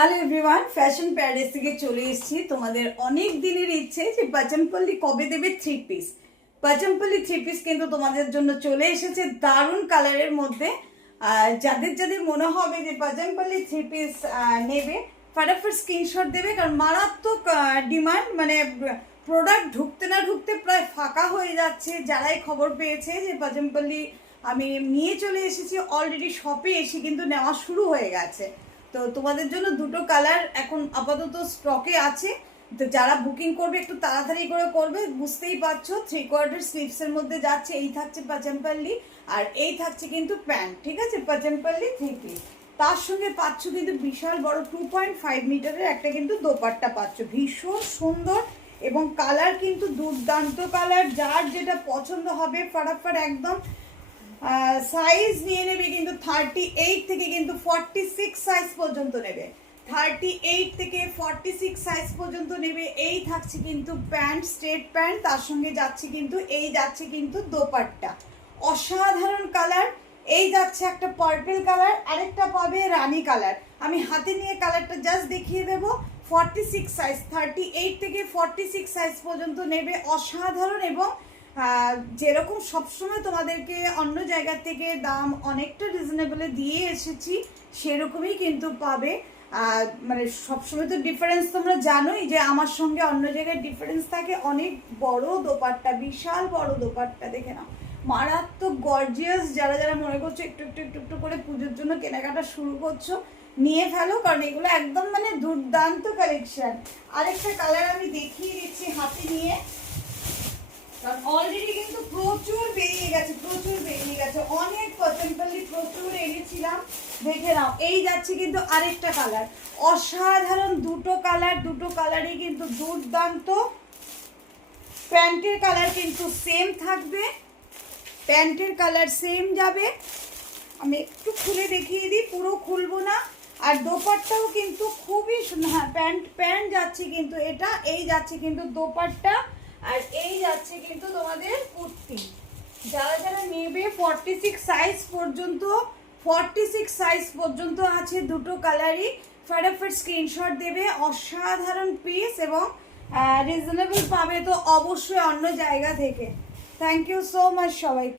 Hello everyone, fashion paradise থেকে চলে এসেছি। তোমাদের অনেক দিনের ইচ্ছে যে পাচামপল্লি কবে দেবে থ্রি পিস। পাচামপল্লি থ্রি পিস কিন্তু তোমাদের জন্য চলে এসেছে দারুণ কালারের মধ্যে। যাদের যাদের মনে হবে যে পাচামপল্লি থ্রি পিস নেবে, ফটাফট স্ক্রিনশট দেবে, কারণ মারাত্মক ডিমান্ড। মানে প্রোডাক্ট ঢুকতে না ঢুকতে প্রায় ফাঁকা হয়ে যাচ্ছে। যারাই খবর পেয়েছে যে পাচামপল্লি আমি নিয়ে চলে এসেছি, অলরেডি শপে এসে কিন্তু নেওয়া শুরু হয়ে গেছে। তো তোমাদের জন্য দুটো কালার এখন আপাতত স্টকে আছে। তো যারা বুকিং করবে একটু তাড়াতাড়ি করে করবে। বুঝতেই পারছো 3/4 স্লিভসের মধ্যে যাচ্ছে। এই থাকছে পাচামপল্লি, আর এই থাকছে কিন্তু প্যান্ট। ঠিক আছে, পাচামপল্লি থ্রি পিস। তার সঙ্গে পাচ্ছ কিন্তু বিশাল বড় 2.5 মিটারের একটা কিন্তু দোপাট্টা পাচ্ছ, ভীষণ সুন্দর এবং কালার কিন্তু দুর্দান্ত কালার। যার যেটা পছন্দ হবে ফটাফট একদম সাইজ নিয়ে নেবে। কিন্তু 38 থেকে কিন্তু 46 সাইজ পর্যন্ত নেবে। 38 থেকে 46 সাইজ পর্যন্ত নেবে। এই থাকছে কিন্তু প্যান্ট, স্ট্রেট প্যান্ট, তার সঙ্গে যাচ্ছে কিন্তু যাচ্ছে কিন্তু দোপাট্টা। অসাধারণ কালার। এই যাচ্ছে একটা পার্পল কালার, আরেকটা পাবে রানী কালার। আমি হাতে নিয়ে কালারটা জাস্ট দেখিয়ে দেবো। 46 সাইজ, 38 থেকে 46 সাইজ পর্যন্ত নেবে। অসাধারণ। এবং যেরকম সবসময় তোমাদেরকে অন্য জায়গা থেকে দাম অনেকটা রিজনেবলে দিয়ে এসেছি, সেরকমই কিন্তু পাবে। মানে সবসময় তো ডিফারেন্স তোমরা জানোই যে আমার সঙ্গে অন্য জায়গায় ডিফারেন্স থাকে। অনেক বড় দোপাট্টা, বিশাল বড় দোপাট্টা, দেখে নাও, মারাত্মক গর্জিয়াস। যারা যারা মনে করছো একটু একটু একটু একটু করে পুজোর জন্য কেনাকাটা শুরু করছো, নিয়ে ফেলো, কারণ এগুলো একদম মানে দুর্দান্ত কালেকশন। আরেকটা কালার আমি দেখিয়ে দিচ্ছি হাতে নিয়ে, কারণ অলরেডি কিন্তু প্রচুর বেরিয়ে গেছে অনেক। পাচামপল্লি প্রচুর এনেছিলাম, দেখে নাও। এই যাচ্ছে কিন্তু আরেকটা কালার, অসাধারণ দুটো কালার, দুটো কালারই কিন্তু দুর্দান্ত। প্যান্টের কালার কিন্তু সেম থাকবে, প্যান্টের কালার সেম যাবে। আমি একটু খুলে দেখিয়ে দিই, পুরো খুলবো না। আর দোপাট্টাও কিন্তু খুবই হ্যাঁ, প্যান্ট যাচ্ছে কিন্তু এটা, এই যাচ্ছে কিন্তু দোপাট্টা, আর এই যাচ্ছে কিন্তু তোমাদের কুর্তি। যারা যারা নেবে 46 সাইজ পর্যন্ত, 46 সাইজ পর্যন্ত আছে দুটো কালারই। ফটাফট স্ক্রিনশট দেবে। অসাধারণ পিস এবং রিজনেবল পাবে তো অবশ্যই অন্য জায়গা থেকে। থ্যাংক ইউ সো মাচ সবাই।